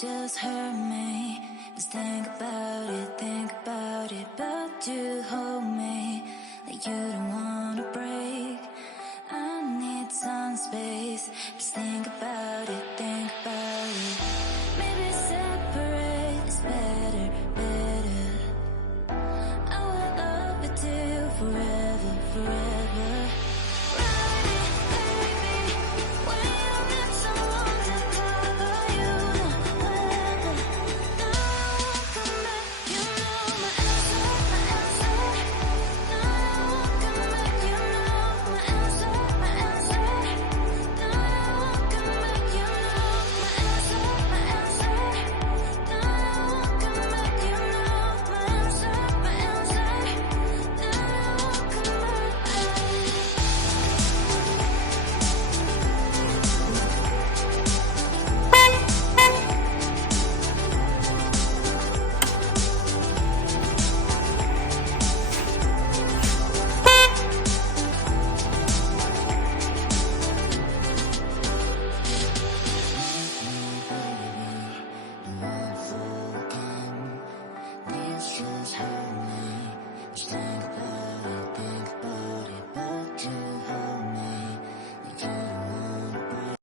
just hurt me. Just think about it, but you hold me like you don't wanna break. I need some space. Just think about it, maybe separate is better, better. I will love you till forever, forever. Just hurt.